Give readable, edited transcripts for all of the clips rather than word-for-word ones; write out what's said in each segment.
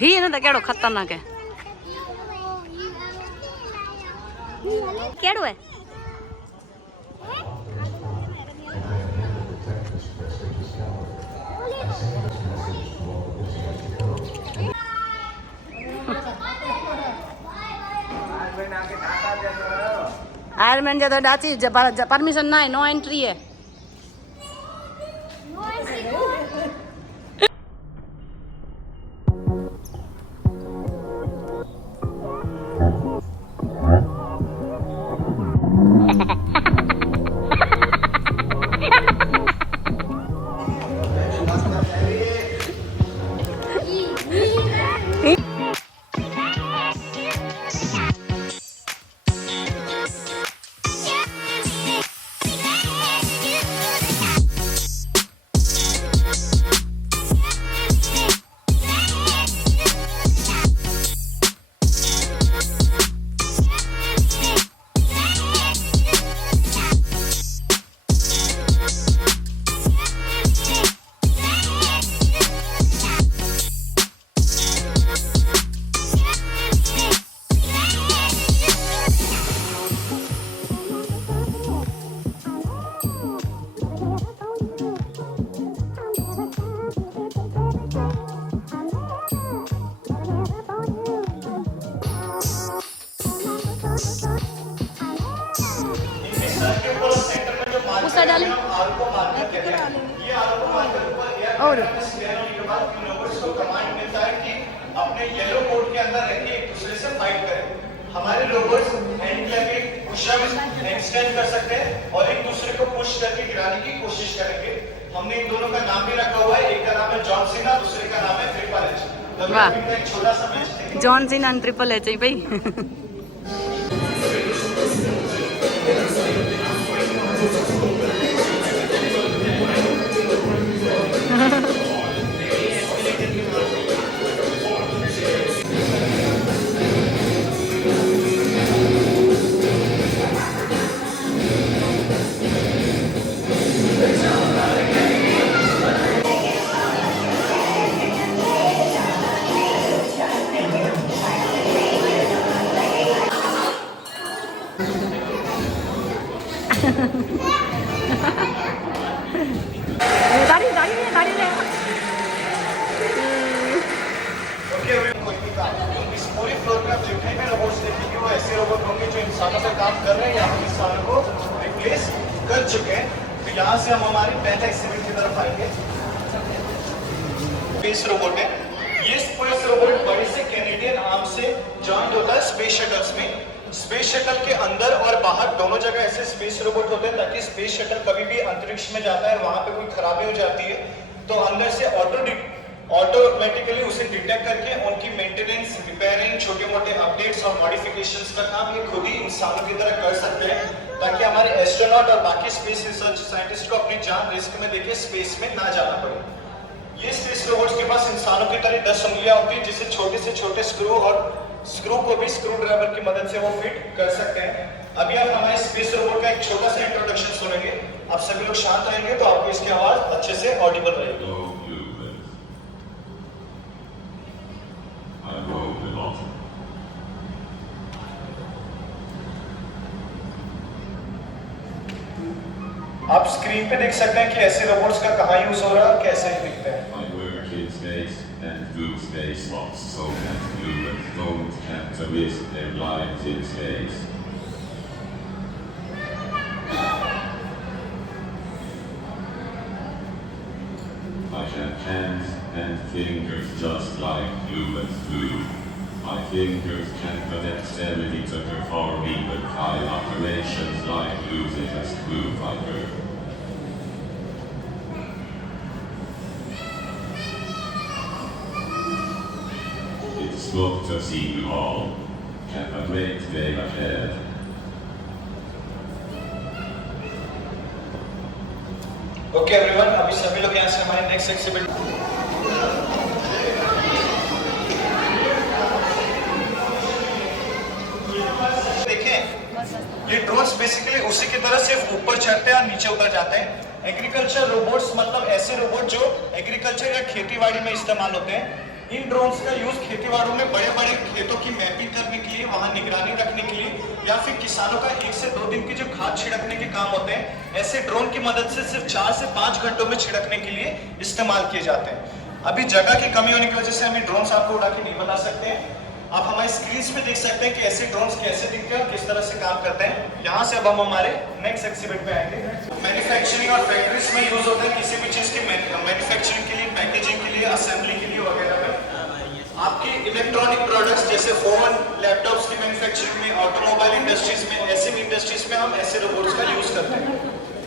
ही है ना तो केड़ो खतरनाक है केड़ो है आयरमैन जो तो डाची परमिशन ना है नो एंट्री है उसा डाले और अपने येलो कोड के अंदर रहकर एक दूसरे से फाइट करें। हमारे logos hand clapping pushups handstand कर सकते हैं और एक दूसरे को पुश करके गिराने की कोशिश करेंगे। हमने इन दोनों का नाम भी रखा हुआ है, एक का नाम है जॉन सीना, दूसरे का नाम है ट्रिपल एच। एक छोटा सा मैच जॉन सीना और ट्रिपल एच है भाई दाढ़ी दाढ़ी ले दाढ़ी ले इस पूरी फ्लोर पे आप जितने भी रोबोट्स देखेंगे वो ऐसे रोबोट होंगे जो इंसानों से काम कर रहे हैं या हम इंसानों को रिप्लेस कर चुके हैं। तो यहाँ से हम हमारे पहले एक्सिबिट की तरफ आएंगे। स्पेस रोबोट है ये। स्पेस रोबोट बड़े से कैनेडियन आर्म से जॉइंट होता है स्पेस शटल्स में। स्पेस शटल के अंदर और बाहर दोनों जगह ऐसे स्पेस रोबोट होते हैं ताकि स्पेस शटल कभी भी अंतरिक्ष में जाता है, वहां पे कोई खराबी हो जाती है तो अंदर से ऑटोमेटिकली उसे डिटेक्ट करके उनकी मेंटेनेंस, रिपेयरिंग, छोटे मोटे अपडेट्स और मॉडिफिकेशंस का काम ये खुद ही इंसानों की तरह कर सकते हैं ताकि हमारे एस्ट्रोनॉट और बाकी स्पेस रिसर्च साइंटिस्ट को अपनी जान रिस्क में लेके स्पेस में ना जाना पड़े। ये स्पेस रोबोट्स के पास इंसानों की तरह 10 उंगलियां होती है जिसे छोटे से छोटे स्क्रू को भी स्क्रू ड्राइवर की मदद से वो फिट कर सकते हैं। अभी आप हमारे स्पेस रोबोट का एक छोटा सा इंट्रोडक्शन सुनेंगे। आप सभी लोग शांत रहेंगे तो आपको इसकी आवाज अच्छे से ऑडिबल रहेगी। आप स्क्रीन पे देख सकते हैं कि ऐसे रोबोट्स का कहाँ यूज हो रहा है और कैसे दिखते हैं। And blue space lost so that humans don't have to risk their lives in space. I have hands and fingers just like humans do. My fingers can connect dexterity to performing the high operations like using a screwdriver. It's good to see you all. Have a great day ahead. Okay everyone, अभी सभी लोग यहाँ से हमारे next exhibit ये drones basically उसी की तरह सिर्फ ऊपर चढ़ते हैं और नीचे उतर जाते हैं। एग्रीकल्चर रोबोट्स मतलब ऐसे रोबोट जो एग्रीकल्चर या खेतीबाड़ी में इस्तेमाल होते हैं। इन ड्रोन्स का यूज खेतीबाड़ों में बड़े बड़े खेतों की मैपिंग करने के लिए, वहां निगरानी रखने के लिए, या फिर किसानों का 1 से 2 दिन की जो खाद छिड़कने के काम होते हैं, ऐसे ड्रोन की मदद से सिर्फ 4 से 5 घंटों में छिड़कने के लिए इस्तेमाल किए जाते हैं। अभी जगह की कमी होने की वजह से हम ड्रोन्स आपको उड़ा के नहीं बना सकते हैं। आप हमारे स्क्रीन पे देख सकते हैं कि ऐसे ड्रोन्स कैसे दिखते हैं और किस तरह से काम करते हैं। यहाँ से अब हम हमारे नेक्स्ट एक्सिबिट पे आएंगे। मैन्युफैक्चरिंग और फैक्ट्रीज में यूज होता है किसी भी चीज की मैन्युफैक्चरिंग के लिए, पैकेजिंग के लिए, असेंबली के लिए वगैरह में। आपके इलेक्ट्रॉनिक प्रोडक्ट्स जैसे फोन, लैपटॉप्स की मैन्युफैक्चरिंग में, ऑटोमोबाइल इंडस्ट्रीज में, ऐसे इंडस्ट्रीज में हम ऐसे रोबोट्स का यूज करते हैं।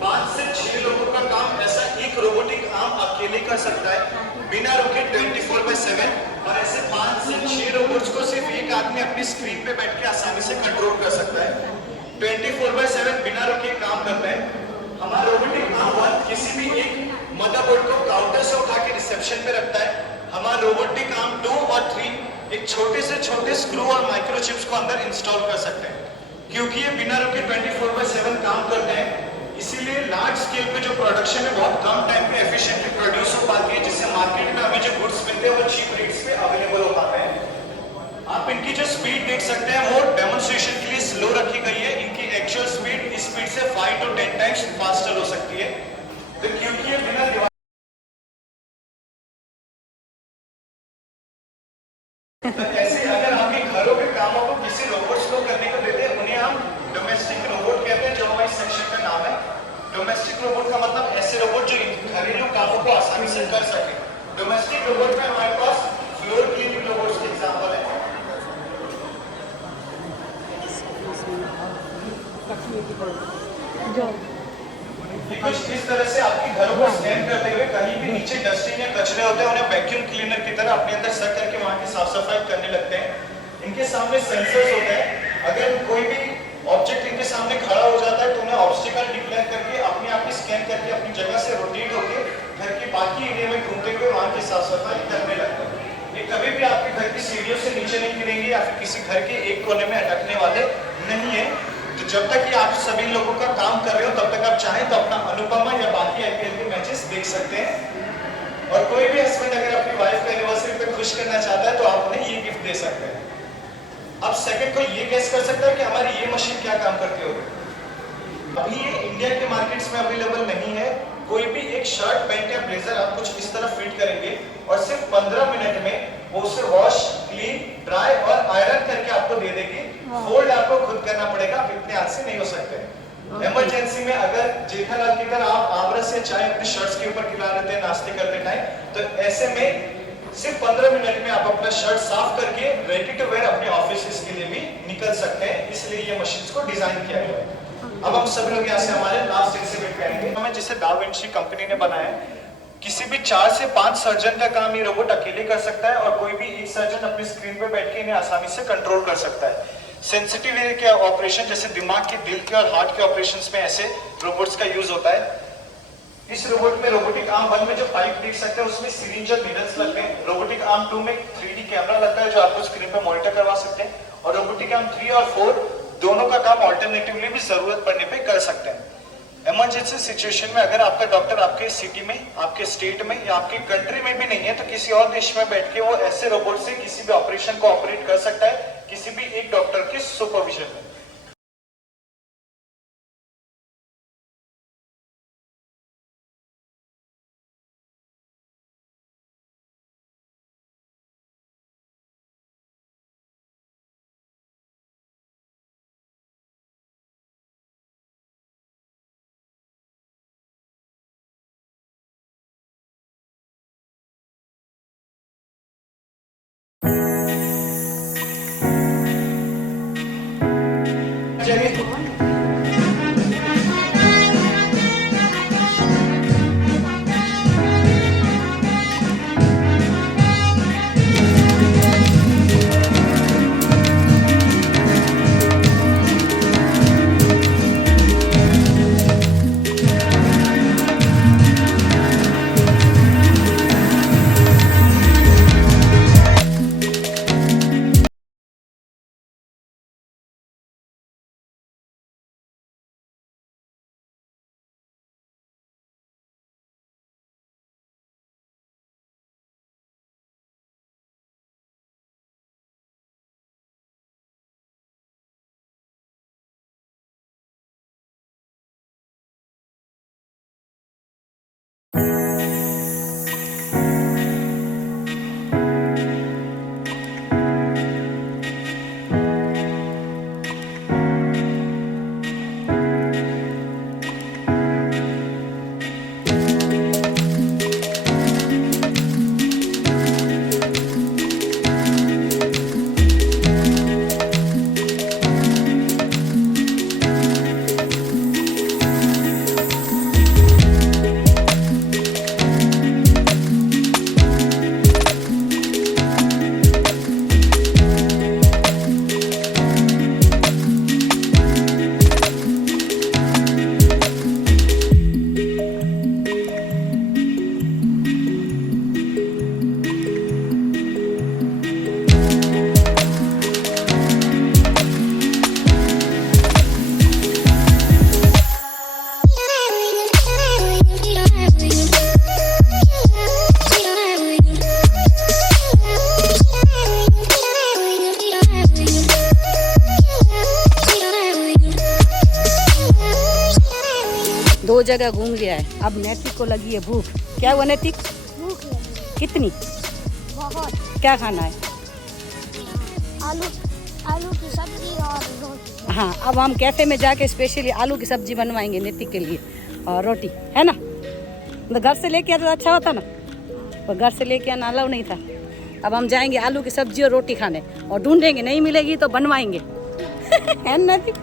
5 से 6 लोगों का काम ऐसा एक रोबोटिक आर्म अकेले कर सकता है बिना रुके 24/7, और ऐसे 5 से 6 रोबोट्स को सिर्फ एक आदमी अपनी स्क्रीन पे बैठ के आसानी से कंट्रोल कर सकता है। 24/7 बिना रुके काम करते हैं। हमारा रोबोटिक आर्म किसी भी एक मदरबोर्ड को काउंटर से उठा के रिसेप्शन पे रखता है। हमारा रोबोटिक आर्म 2 और 3 एक छोटे से छोटे स्क्रू और माइक्रोचिप्स को अंदर इंस्टॉल कर सकते हैं। क्योंकि ये बिना रुके 24/7 काम करते हैं, इसीलिए लार्ज स्केल पे जो प्रोडक्शन है बहुत कम टाइम पे एफिशिएंटली प्रोड्यूस हो पाती है, जिससे मार्केट में हमें जो गुड्स मिलते हैं वो चीप रेट्स पे अवेलेबल हो पाते हैं। आप इनकी जो स्पीड देख सकते हैं वो डेमोन्स्ट्रेशन के लिए स्लो रखी गई है। इनकी एक्चुअल स्पीड इस स्पीड से 5 to 10 टाइम्स फास्टर हो सकती है। तो क्योंकि ये बिना तो ऐसे अगर हम घरों के कामों को किसी रोबोट्स को करने को देते हैं, उन्हें हम डोमेस्टिक रोबोट कहते हैं, जो हमारे सेक्शन का नाम है। डोमेस्टिक रोबोट का मतलब ऐसे रोबोट जो घरेलू कामों को आसानी से कर सके। डोमेस्टिक रोबोट में हमारे पास फ्लोर क्लीनिंग रोबोट्स के एग्जांपल है। कुछ इस तरह से आपके घरों को स्कैन करते हुए कहीं भी नीचे डस्टिंग या कचरे होते हैं, उन्हें वैक्यूम क्लीनर की तरह अपने अंदर सक करके वहां की साफ सफाई करने लगते हैं। इनके सामने सेंसर्स होते हैं। अगर कोई भी ऑब्जेक्ट इनके सामने खड़ा हो जाता है तो उन्हें ऑब्स्टिकल डिक्लेयर करके अपने आप ही स्कैन करके अपनी जगह से रोटेट होकर घर के बाकी एरिया में घूमते हुए वहां की साफ सफाई करने लगते हैं। ये कभी भी आपके घर की सीढ़ियों से नीचे नहीं गिरेंगे या फिर किसी घर के एक कोने में अटकने वाले नहीं है। तो जब तक कि आप सभी लोगों का काम कर रहे हो तब तक आप चाहें तो अपना अनुपमा या बाकी आईपीएल के मैचेस देख सकते हैं। और कोई भी हस्बैंड अगर अपनी वाइफ को एनिवर्सरी पे खुश करना चाहता है तो आप उन्हें ये गिफ्ट दे सकते हैं। अब सेकंड को ये गेस कर सकता है कि हमारी ये मशीन क्या काम करती होगी। अभी ये इंडिया के मार्केट्स में अवेलेबल नहीं है। कोई भी एक शर्ट, पैंट या ब्लेजर आप कुछ इस तरह फिट करेंगे और सिर्फ 15 मिनट में वो उसे वॉश, क्लीन, ड्राई और आयरन करके आपको दे देगी। फोल्ड आपको खुद करना पड़ेगा, आप इतने हाथ से नहीं हो सकते। इमरजेंसी में अगर जेठालाल की तरह आप आमरस या चाय अपने शर्ट्स के ऊपर खिला लेते हैं नाश्ते करते टाइम, तो ऐसे में सिर्फ 15 मिनट में आप अपना शर्ट साफ करके रेडी टू वेयर अपने ऑफिस के लिए भी निकल सकते हैं। इसलिए ये मशीन्स को डिजाइन किया गया है। अब हम सभी लोग यहाँ से हमारे लास्ट एक्सिबिट पे आएंगे। हमें जिसे डा विंची कंपनी ने बनाया है। किसी भी 4 से 5 सर्जन का काम ये रोबोट अकेले कर सकता है और कोई भी एक सर्जन अपनी स्क्रीन पे बैठ के इन्हें आसानी से कंट्रोल कर सकता है। सेंसिटिव एरिया के ऑपरेशन जैसे दिमाग के, दिल के और हार्ट के ऑपरेशंस में ऐसे रोबोट्स का यूज होता है। इस रोबोट में रोबोटिक आर्म 1 में जो पाइप देख सकते हैं उसमें सिरिंज और नीडल्स लगते हैं। रोबोटिक आर्म 2 में 3D कैमरा लगता है जो आपको स्क्रीन पर मॉनिटर करवा सकते हैं। और रोबोटिक आर्म 3 और 4 दोनों का काम ऑल्टरनेटिवली भी जरूरत पड़ने पे कर सकते हैं। इमरजेंसी सिचुएशन में अगर आपका डॉक्टर आपके सिटी में, आपके स्टेट में या आपके कंट्री में भी नहीं है तो किसी और देश में बैठ के वो ऐसे रोबोट से किसी भी ऑपरेशन को ऑपरेट कर सकता है, किसी भी एक डॉक्टर के सुपरविजन में। जगह घूम लिया है। अब नैतिक को लगी है भूख। क्या हुआ नैतिक? भूख लगी कितनी? बहुत। क्या खाना है? आलू की सब्जी और रोटी। हाँ, अब हम कैफे में जाके स्पेशली आलू की सब्जी बनवाएंगे नैतिक के लिए और रोटी, है ना? तो घर से लेके आता तो अच्छा होता ना, पर घर से लेके आना अलाउ नहीं था। अब हम जाएंगे आलू की सब्जी और रोटी खाने और ढूंढेंगे, नहीं मिलेगी तो बनवाएंगे। है ना नैतिक?